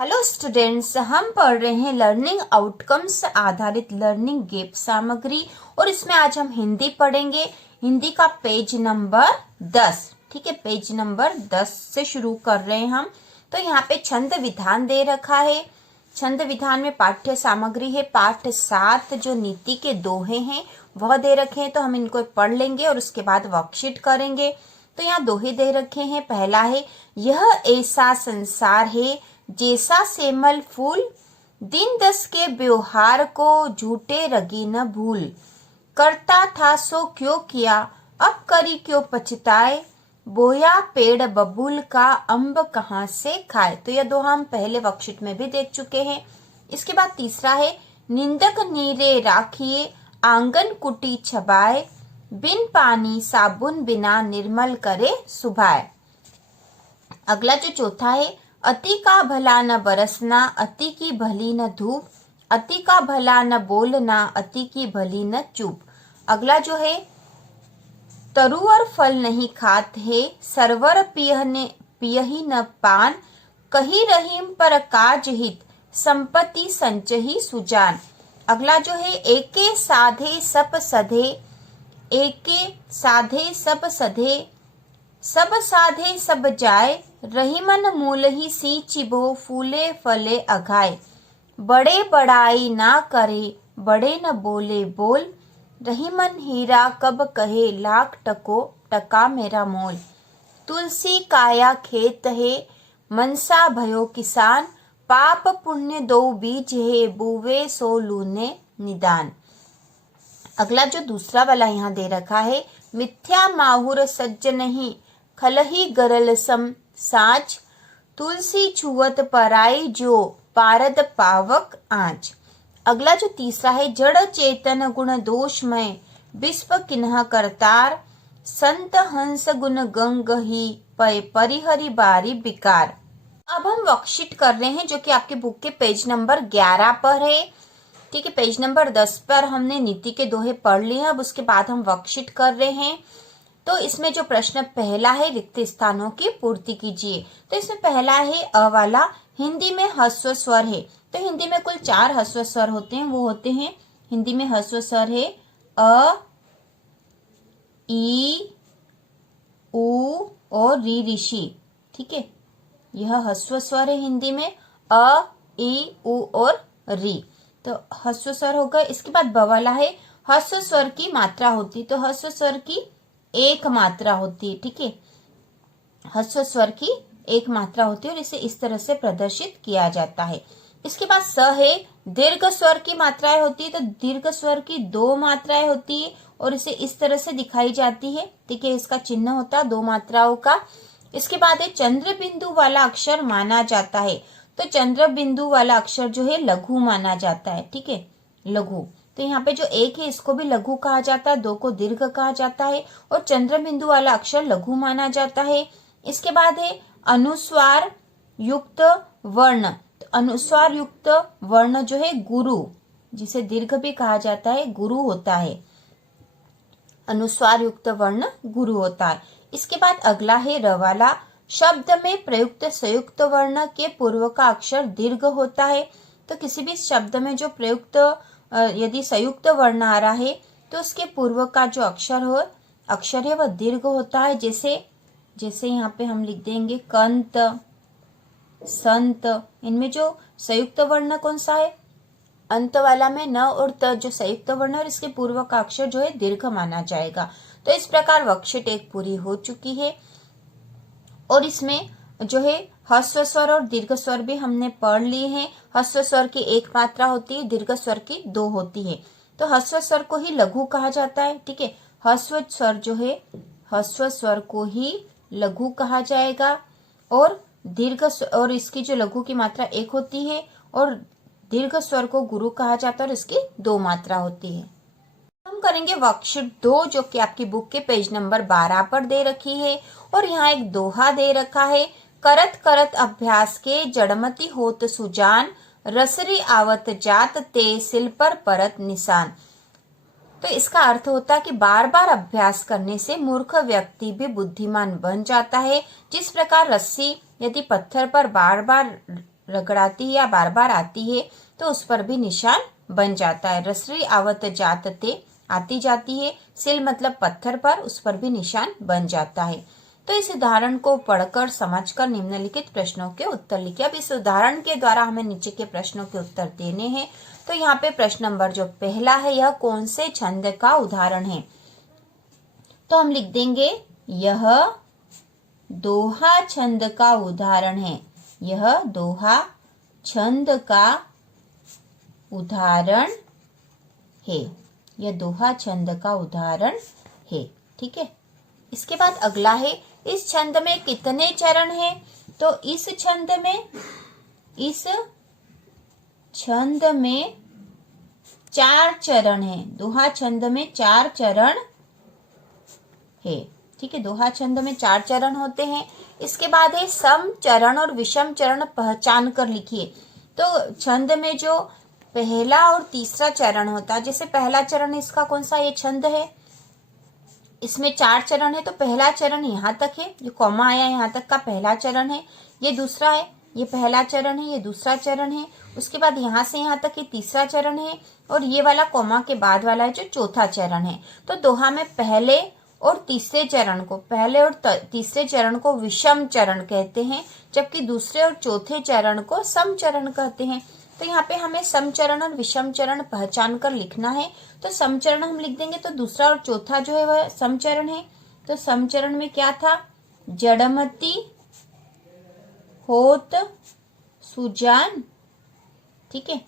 Hello students, हम पढ़ रहे हैं लर्निंग आउटकम्स आधारित लर्निंग गैप सामग्री और इसमें आज हम हिंदी पढ़ेंगे। हिंदी का पेज नंबर 10। ठीक है, पेज नंबर 10 से शुरू कर रहे हैं हम। तो यहाँ पे छंद विधान दे रखा है। छंद विधान में पाठ्य सामग्री है पाठ 7 जो नीति के दोहे हैं वह दे रखे हैं। तो हम इनको पढ़ लेंगे और उसके बाद वर्कशीट करेंगे। तो यहाँ दोहे दे रखे हैं। पहला है, यह ऐसा संसार है जैसा सेमल फूल, दिन 10 के व्यवहार को झूठे रगी न भूल। करता था सो क्यों किया, अब करी क्यों पछताए, बोया पेड़ बबूल का अम्ब कहाँ से खाए। तो यह दो हम पहले वर्कशीट में भी देख चुके हैं। इसके बाद तीसरा है, निंदक नीरे राखिए आंगन कुटी छबाए, बिन पानी साबुन बिना निर्मल करे सुभाए। अगला जो चौथा है, अति का भला न बरसना, अति की भली न धूप, अति का भला न बोलना, अति की भली न चुप। अगला जो है, तरुअर फल नहीं खात है, सरवर पियही न पान, कही रहीम पर काज हित, संपत्ति संचही सुजान। अगला जो है, एके साधे सब सधे, एके साधे सब सधे, सब साधे सब जाए, रहीमन मूल ही सींची बो, फूले फले अघाए। बड़े बड़ाई ना करे, बड़े न बोले बोल, रहीमन हीरा कब कहे, लाख टको टका मेरा मोल। तुलसी काया खेत है, मनसा भयो किसान, पाप पुण्य दो बीज है, बुवे सो लूने निदान। अगला जो दूसरा वाला यहाँ दे रखा है, मिथ्या माहुर सज्ज नहीं, खलही गरल सम साच, तुलसी छुअत पराई जो, पारद पावक आँच। अगला जो तीसरा है, जड़ चेतन गुण दोषमय, विश्व किन्ह करतार, संत हंस गुण गंग ही, पय परिहरि बारी विकार। अब हम वर्कशीट कर रहे हैं जो कि आपके बुक के पेज नंबर 11 पर है। ठीक है, पेज नंबर 10 पर हमने नीति के दोहे पढ़ लिए हैं। अब उसके बाद हम वर्कशीट कर रहे हैं। तो इसमें जो प्रश्न पहला है, रिक्त स्थानों की पूर्ति कीजिए। तो इसमें पहला है अ वाला, हिंदी में ह्रस्व स्वर है। तो हिंदी में कुल 4 ह्रस्व स्वर होते हैं। वो होते हैं, हिंदी में ह्रस्व स्वर है अ, ई, उ और री ऋषि। ठीक है, यह ह्रस्व स्वर है हिंदी में, अ, ई, उ और री। तो ह्रस्व स्वर हो गए। इसके बाद ब वाला है, ह्रस्व स्वर की मात्रा होती। तो ह्रस्व स्वर की एक मात्रा होती है। ठीक है, ह्रस्व स्वर की एक मात्रा होती है और इसे इस तरह से प्रदर्शित किया जाता है। इसके बाद स है, दीर्घ स्वर की मात्राएं होती है। तो दीर्घ स्वर की 2 मात्राएं होती है और इसे इस तरह से दिखाई जाती है। ठीक है, इसका चिन्ह होता है 2 मात्राओं का। इसके बाद है, चंद्र बिंदु वाला अक्षर माना जाता है। तो चंद्र बिंदु वाला अक्षर जो है लघु माना जाता है। ठीक है, लघु। तो यहाँ पे जो 1 है इसको भी लघु कहा जाता है, 2 को दीर्घ कहा जाता है और चंद्र बिंदु वाला अक्षर लघु माना जाता है। इसके बाद है, अनुस्वार युक्त वर्ण। तो अनुस्वार युक्त वर्ण जो है गुरु, जिसे दीर्घ भी कहा जाता है, गुरु होता है। अनुस्वार युक्त वर्ण गुरु होता है। इसके बाद अगला है र वाला, शब्द में प्रयुक्त संयुक्त वर्ण के पूर्व का अक्षर दीर्घ होता है। तो किसी भी शब्द में जो प्रयुक्त यदि संयुक्त वर्ण आ रहा है तो उसके पूर्व का जो अक्षर है वह दीर्घ होता है। जैसे यहाँ पे हम लिख देंगे कंत, संत। इनमें जो संयुक्त वर्ण कौन सा है, अंत वाला में न और त जो संयुक्त वर्ण है और इसके पूर्व का अक्षर जो है दीर्घ माना जाएगा। तो इस प्रकार वर्कशीट 1 पूरी हो चुकी है और इसमें जो है ह्रस्व स्वर और दीर्घ स्वर भी हमने पढ़ लिए हैं। ह्रस्व स्वर की 1 मात्रा होती है, दीर्घ स्वर की 2 होती है। तो ह्रस्व स्वर को ही लघु कहा जाता है। ठीक है, ह्रस्व स्वर जो है, ह्रस्व स्वर को ही लघु कहा जाएगा और दीर्घ और इसकी जो लघु की मात्रा 1 होती है और दीर्घ स्वर को गुरु कहा जाता है और इसकी 2 मात्रा होती है। हम करेंगे वर्कशीट 2 जो कि आपकी बुक के पेज नंबर 12 पर दे रखी है और यहाँ एक दोहा दे रखा है, करत करत अभ्यास के जड़मति होत सुजान, रसरी आवत जात ते सिल पर परत निशान। तो इसका अर्थ होता है कि बार बार अभ्यास करने से मूर्ख व्यक्ति भी बुद्धिमान बन जाता है। जिस प्रकार रस्सी यदि पत्थर पर बार बार रगड़ाती है या बार बार आती है तो उस पर भी निशान बन जाता है। रसरी आवत जात ते, आती जाती है, सिल मतलब पत्थर पर, उस पर भी निशान बन जाता है। तो इस उदाहरण को पढ़कर समझकर निम्नलिखित प्रश्नों के उत्तर लिखिए। अब इस उदाहरण के द्वारा हमें नीचे के प्रश्नों के उत्तर देने हैं। तो यहाँ पे प्रश्न नंबर जो पहला है, यह कौन से छंद का उदाहरण है? तो हम लिख देंगे यह दोहा छंद का उदाहरण है। यह दोहा छंद का उदाहरण है। यह दोहा छंद का उदाहरण है। ठीक है। इसके बाद अगला है, इस छंद में कितने चरण हैं? तो इस छंद में 4 चरण हैं। दोहा छंद में 4 चरण है। ठीक है, दोहा छंद में 4 चरण होते हैं। इसके बाद है सम चरण और विषम चरण पहचान कर लिखिए। तो छंद में जो पहला और तीसरा चरण होता है, जैसे पहला चरण इसका कौन सा, ये छंद है, इसमें 4 चरण है। तो पहला चरण यहाँ तक है, जो कॉमा आया यहाँ तक का पहला चरण है। ये दूसरा है, ये पहला चरण है, ये दूसरा चरण है। उसके बाद यहाँ से यहाँ तक ये तीसरा चरण है, और ये वाला कॉमा के बाद वाला है जो चौथा चरण है। तो दोहा में पहले और तीसरे चरण को विषम चरण कहते हैं, जबकि दूसरे और चौथे चरण को सम चरण कहते हैं। तो यहाँ पे हमें सम चरण और विषम चरण पहचान कर लिखना है। तो सम चरण हम लिख देंगे, तो दूसरा और चौथा जो है वह सम चरण है। तो सम चरण में क्या था? जड़मती होत सुजान। ठीक है,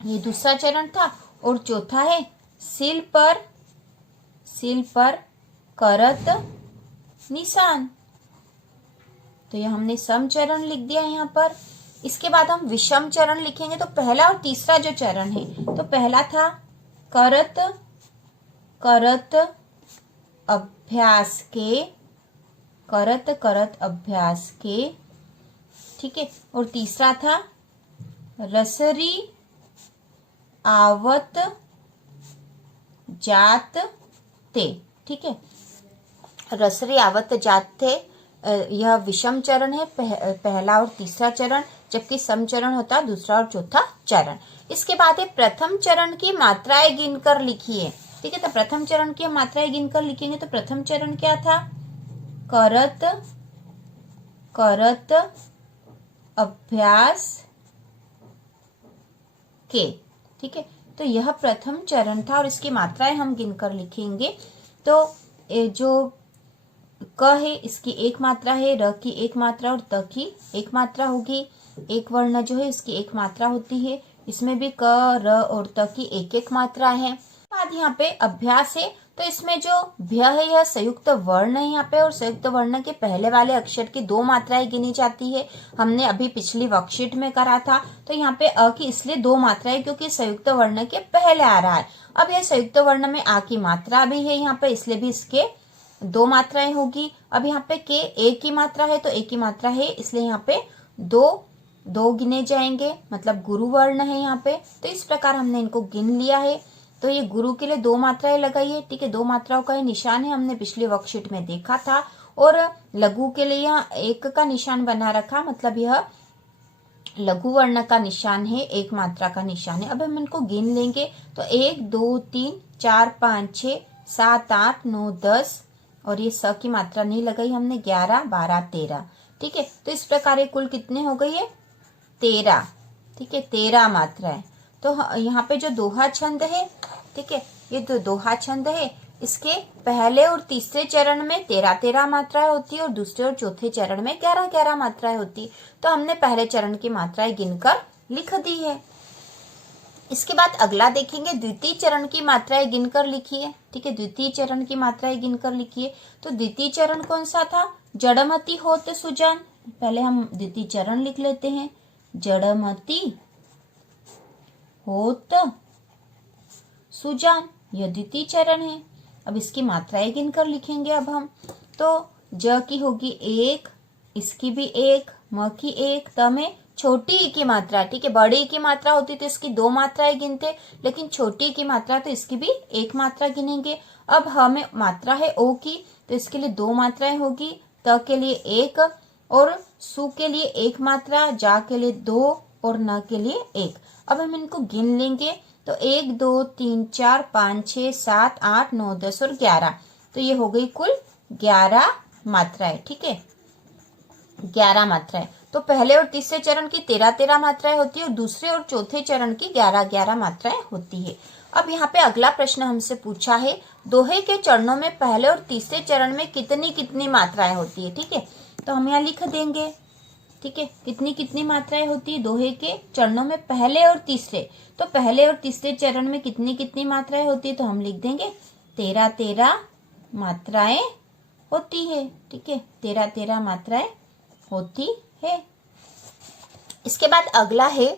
ये दूसरा चरण था। और चौथा है सिल पर करत निशान। तो ये हमने सम चरण लिख दिया यहाँ पर। इसके बाद हम विषम चरण लिखेंगे। तो पहला और तीसरा जो चरण है, तो पहला था करत अभ्यास के, ठीक है। और तीसरा था रसरी आवत जात ते। ठीक है, रसरी आवत जात थे, यह विषम चरण है, पहला और तीसरा चरण, जबकि सम चरण होता है दूसरा और चौथा चरण। इसके बाद है प्रथम चरण की मात्राएं गिनकर लिखिए। ठीक है, तो प्रथम चरण की मात्राएं गिनकर लिखेंगे। तो प्रथम चरण क्या था? करत अभ्यास के। ठीक है, तो यह प्रथम चरण था और इसकी मात्राएं हम गिनकर लिखेंगे। तो जो क है इसकी एक मात्रा है, र की एक मात्रा और त की एक मात्रा होगी। एक वर्ण जो है इसकी एक मात्रा होती है। इसमें भी क, र और त की एक एक मात्रा है। बाद यहाँ पे अभ्यास है, तो इसमें जो भ्य है यह संयुक्त वर्ण है यहाँ पे, और संयुक्त वर्ण के पहले वाले अक्षर की 2 मात्राएं गिनी जाती है। हमने अभी पिछली वर्कशीट में करा था। तो यहाँ पे अ की इसलिए 2 मात्राएं, क्योंकि संयुक्त वर्ण के पहले आ रहा है। अब यह संयुक्त वर्ण में आ की मात्रा भी है यहाँ पे, इसलिए भी इसके 2 मात्राएं होगी। अब यहाँ पे के एक की मात्रा है, तो एक की मात्रा है इसलिए यहाँ पे 2 गिने जाएंगे, मतलब गुरु वर्ण है यहाँ पे। तो इस प्रकार हमने इनको गिन लिया है। तो ये गुरु के लिए 2 मात्राएं लगाई है। ठीक है, 2 मात्राओं का ये निशान है, हमने पिछली वर्कशीट में देखा था। और लघु के लिए यहाँ 1 का निशान बना रखा, मतलब यह लघु वर्ण का निशान है, 1 मात्रा का निशान है। अब हम इनको गिन लेंगे। तो 1 2 3 4 5 6 7 8 9 10, और ये स की मात्रा नहीं लगाई हमने, 11 12 13। ठीक है, तो इस प्रकार कुल कितने हो गई है? 13। ठीक है, 13 मात्राएं। तो यहाँ पे जो दोहा छंद है, ठीक है, ये जो दोहा छंद है, इसके पहले और तीसरे चरण में 13 मात्राएं होती है, और दूसरे और चौथे चरण में 11 मात्राएं होती। तो हमने पहले चरण की मात्राएं गिनकर लिख दी है। इसके बाद अगला देखेंगे, द्वितीय चरण की मात्राएं गिनकर लिखिए। ठीक है, द्वितीय चरण की मात्राएं गिनकर लिखिए। तो द्वितीय चरण कौन सा था? जड़मती होत सुजान। पहले हम द्वितीय चरण लिख लेते हैं। जड़मती होत सुजान, यह द्वितीय चरण है। अब इसकी मात्राएं गिनकर लिखेंगे। अब हम तो ज की होगी 1, इसकी भी 1, म की 1, त में छोटी ई की मात्रा। ठीक है, बड़ी ई की मात्रा होती तो इसकी 2 मात्राएं गिनते, लेकिन छोटी ई की मात्रा तो इसकी भी 1 मात्रा गिनेंगे। अब हमें मात्रा है ओ की, तो इसके लिए 2 मात्राएं होगी। त के लिए 1, और सु के लिए 1 मात्रा, जा के लिए 2 और न के लिए 1। अब हम इनको गिन लेंगे तो 1 2 3 4 5 6 7 8 9 10 और 11। तो ये हो गई कुल 11 मात्राएं। ठीक है, 11 मात्राएं। तो पहले और तीसरे चरण की 13-13 मात्राएं होती है और दूसरे और चौथे चरण की 11-11 मात्राएं होती है। अब यहाँ पे अगला प्रश्न हमसे पूछा है, दोहे के चरणों में पहले और तीसरे चरण में कितनी कितनी मात्राएं होती है। ठीक है, तो हम यहाँ लिख देंगे। ठीक है, कितनी कितनी मात्राएं होती है दोहे के चरणों में पहले और तीसरे। तो पहले और तीसरे चरण में कितनी कितनी मात्राएं होती है, तो हम लिख देंगे 13-13 मात्राएं होती है। ठीक है, 13-13 मात्राएं होती है। इसके बाद अगला है,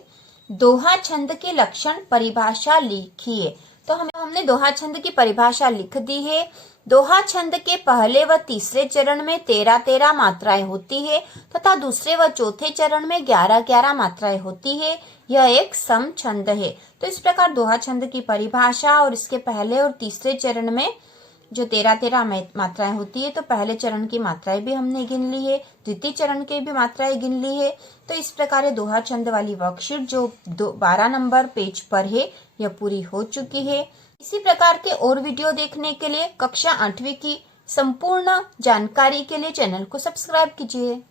दोहा छंद के लक्षण परिभाषा लिखिए। तो हमने दोहा छंद की परिभाषा लिख दी है। दोहा छंद के पहले व तीसरे चरण में 13-13 मात्राएं होती है तथा दूसरे व चौथे चरण में 11-11 मात्राएं होती है। यह एक सम छंद है। तो इस प्रकार दोहा छंद की परिभाषा और इसके पहले और तीसरे चरण में जो 13-13 मात्राएं होती है, तो पहले चरण की मात्राएं भी हमने गिन ली है, द्वितीय चरण की भी मात्राएं गिन ली है। तो इस प्रकार दोहा छंद वाली वर्कशीट जो 12 नंबर पेज पर है, यह पूरी हो चुकी है। इसी प्रकार के और वीडियो देखने के लिए कक्षा 8वीं की संपूर्ण जानकारी के लिए चैनल को सब्सक्राइब कीजिए।